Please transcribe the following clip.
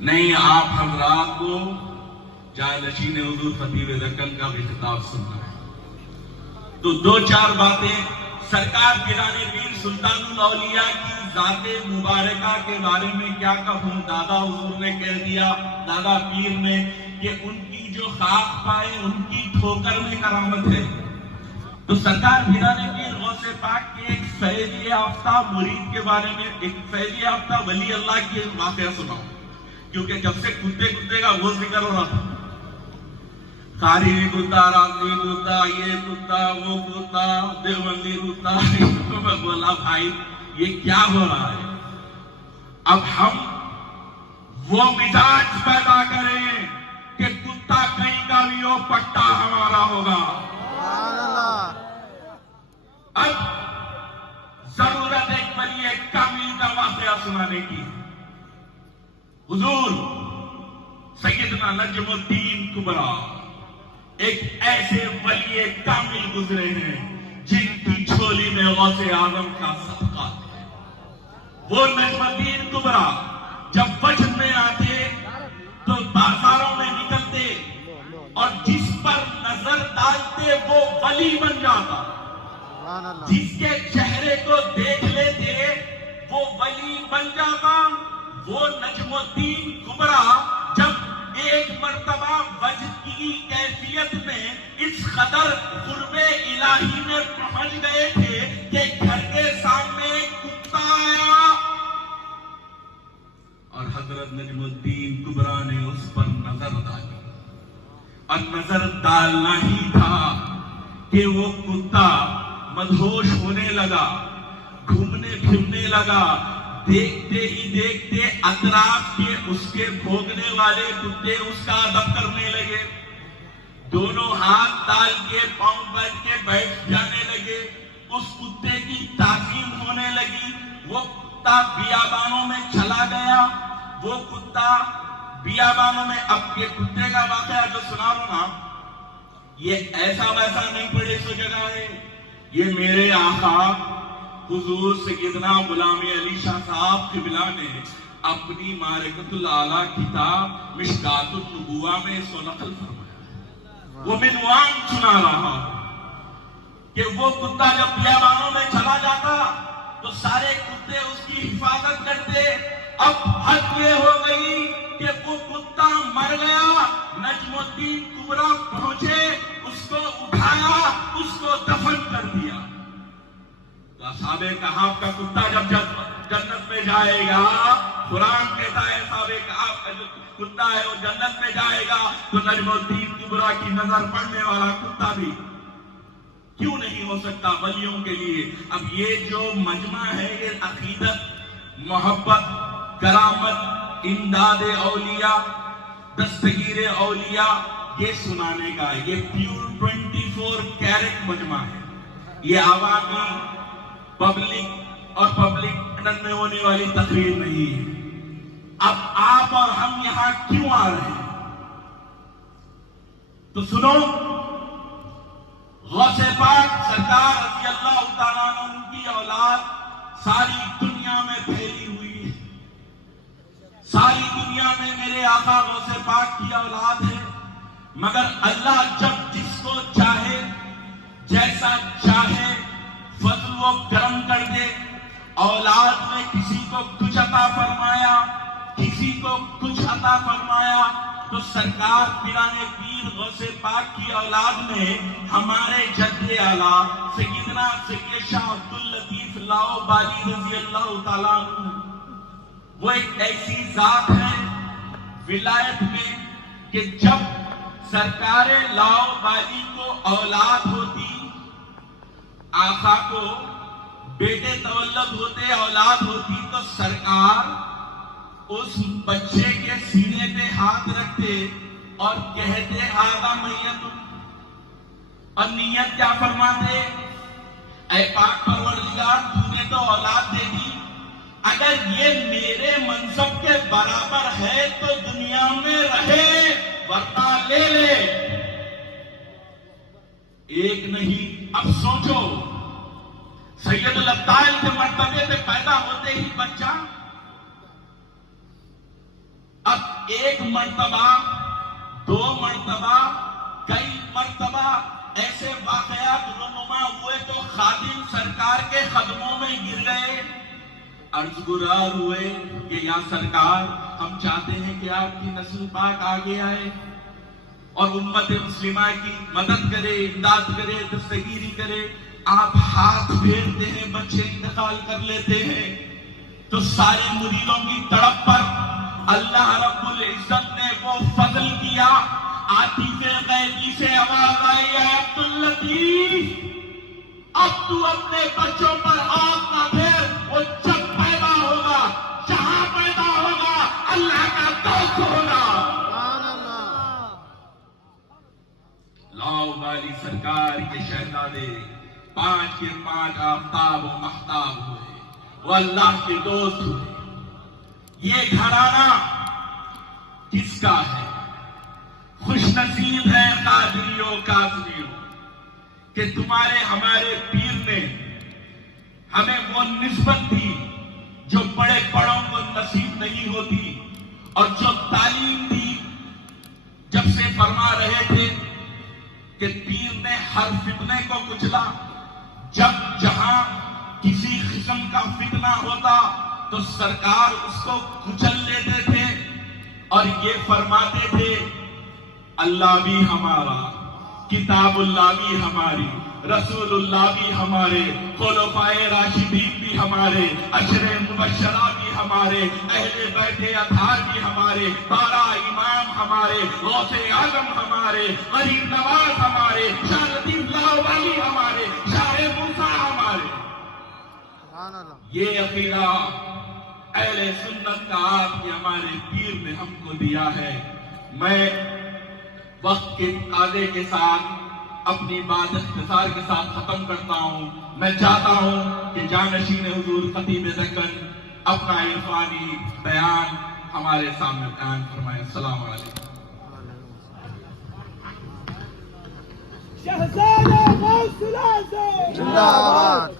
نہیں آپ حضرات کو جانشین حضور خطیب رکن کا بھی خطاب سننا ہے تو دو چار باتیں سرکار پیران پیر سلطان الاولیاء کی ذات مبارکہ کے بارے میں کیا کہوں. دادا حضور نے کہہ دیا، دادا پیر نے، کہ ان کی جو خاک پائے ان کی ٹھوکر میں کرامت ہے. تو سرکار پیران پیر غوث پاک کے ایک فیض یافتہ مرید کے بارے میں، ایک فیض یافتہ ولی اللہ کی واقعہ سناؤں، کیونکہ جب سے کتے کا وہ ذکر ہو رہا تھا، خاری کتا، رامدی کتا، یہ کتا، وہ کتا، دیوبندی کتا. میں بولا بھائی یہ کیا ہو رہا ہے؟ اب ہم وہ مزاج پیدا کریں کہ کتا کہیں کا بھی ہو، پٹا ہمارا ہوگا. اب ضرورت ایک ولی کامل کا واقعہ سنانے کی. حضور سیدنا نجم الدین کبرا ایک ایسے ولی کامل گزرے ہیں جن کی جھولی میں غوث اعظم کا صدقہ ہے. وہ نجم الدین کبرا جب وجد میں آتے تو بازاروں میں نکلتے اور جس پر نظر ڈالتے وہ ولی بن جاتا. جس کے چہرے کو دیکھ لیتے وہ ولی بن جاتا. وہ نجم الدین کبرا جب ایک مرتبہ وجد کی کیفیت میں اس قدر قرب الہی میں پہنچ گئے تھے کہ گھر کے سامنے ایک کتا آیا اور حضرت نجم الدین کبرا نے اس پر نظر ڈالی. اور نظر ڈالنا ہی تھا کہ وہ کتا مدہوش ہونے لگا، گھومنے پھرنے لگا. دیکھتے ہی دیکھتے اطراف کے اس کے بھوگنے والے کتے اس کا ادب کرنے لگے، دونوں ہاتھ ڈال کے پاؤں بیٹھ کے بیٹھ جانے لگے. اس کتے کی تعظیم ہونے لگی. وہ کتا بیابانوں میں چلا گیا. وہ کتا بیابانوں میں، اب یہ کتے کا واقعہ جو سنا رہا نا، یہ ایسا ویسا نہیں پڑے سو جگہ ہے. یہ میرے آقا حضور سیدنا غلام علی شاہ صاحب قبلہ نے اپنی معرکۃ الاعلیٰ کتاب مشکات النبوہ میں اس کو نقل فرمایا. وہ عنوان سنا رہا کہ وہ کتا جب بیابانوں میں چلا جاتا تو سارے کتے اس کی حفاظت کرتے. اب حد یہ ہو گئی کہ وہ کتا مر گیا. نجم الدین کبرا پہنچے، اس کو اٹھایا، اس کو دفن کر دیا. تو اصحاب کہف کا کتا جب جنت میں جائے گا، قرآن کہتا ہے اصحاب کہف کا جو کتا ہے وہ جنت میں جائے گا، تو نجم الدین کبرا کی نظر پڑنے والا کتا بھی کیوں نہیں ہو سکتا ولیوں کے لیے؟ اب یہ جو مجمع ہے یہ عقیدت، محبت، کرامت، امداد اولیاء، دستگیر اولیاء یہ سنانے کا، یہ پیور 24 کیرٹ مجمع ہے. یہ عوامی پبلک اور پبلک میں ہونے والی تقریر نہیں ہے. اب آپ اور ہم یہاں کیوں آ رہے ہیں تو سنو. غوث پاک سرکار رضی اللہ تعالیٰ عنہ کی اولاد ساری دنیا میں پھیلی ہوئی ہے. ساری دنیا میں میرے آقا غوث پاک کی اولاد ہے، مگر اللہ جب جس کو چاہے جیسا چاہے فضل و کرم کر دے. اولاد میں کسی کو کچھ عطا فرمایا، کسی کو کچھ عطا فرمایا. تو سرکار پیران پیر غوث پاک کی اولاد نے ہمارے جد اعلیٰ سیدنا سید شاہ عبداللطیف لاؤ بالی رضی اللہ تعالیٰ عنہ، وہ ایک ایسی ذات ہے ولایت میں کہ جب سرکار لاؤ بالی کو اولاد ہوتی، آقا کو بیٹے تولد ہوتے، اولاد ہوتی، تو سرکار اس بچے کے سینے پہ ہاتھ رکھتے اور کہتے آغا میت، اور نیت کیا فرماتے؟ اے پاک پروردگار تو نے تو اولاد دے دی، اگر یہ میرے منصب کے برابر ہے تو دنیا میں رہے ورنہ لے لے. ایک نہیں، اب سوچو سید الابدال کے مرتبے پہ پیدا ہوتے ہی بچہ، اب ایک مرتبہ، دو مرتبہ، کئی مرتبہ ایسے واقعات رونما ہوئے تو خادم سرکار کے قدموں میں گر گئے، عرض گزار ہوئے کہ یا سرکار ہم چاہتے ہیں کہ آپ کی نسل پاک آگے آئے اور امت مسلمہ کی مدد کرے، امداد کرے، دستگیری کرے. آپ ہاتھ پھیرتے ہیں، بچے انتقال کر لیتے ہیں. تو سارے مریدوں کی تڑپ پر اللہ رب العزت نے وہ فضل کیا، عاطف غیبی سے آواز آئی، اے عبداللطیف اب تو اپنے بچوں پر آنکھ نہ پھیر، وہ جب پیدا ہوگا، جہاں پیدا ہوگا اللہ کا دوست ہوگا. لاؤ والی سرکار کے شہزادے 5 کے 5 آفتاب و مہتاب ہوئے، وہ اللہ کے دوست ہوئے. یہ گھرانہ کس کا ہے؟ خوش نصیب ہے قادریوں قاسمیوں کہ تمہارے ہمارے پیر نے ہمیں وہ نسبت دی جو بڑے بڑوں کو نصیب نہیں ہوتی، اور جو تعلیم دی. جب سے فرما رہے تھے کہ پیر نے ہر فتنے کو کچلا، جب جہاں کسی قسم کا فتنہ ہوتا تو سرکار اس کو کچل لیتے تھے اور یہ فرماتے تھے اللہ بھی ہمارا، کتاب اللہ بھی ہماری، رسول اللہ بھی ہمارے، خلفائے راشدین بھی ہمارے، عشرے مبشرہ بھی ہمارے، اہل بیت اطہار بھی ہمارے، 12 امام ہمارے، غوث اعظم ہمارے، غریب نواز ہمارے، شاہ لطیف لاہ والی ہمارے، شاہ موسیٰ ہمارے. یہ عقیدہ اہل سنت کا آپ کے ہمارے پیر نے ہم کو دیا ہے. میں وقت کے تقاضے کے ساتھ اپنی بات اختصار کے ساتھ ختم کرتا ہوں. میں چاہتا ہوں کہ جانشین حضور خطیب دکن اپنا عرفانی بیان ہمارے سامنے بیان فرمائیں. السلام علیکم. شہزادہ غوث الاعظم زندہ باد.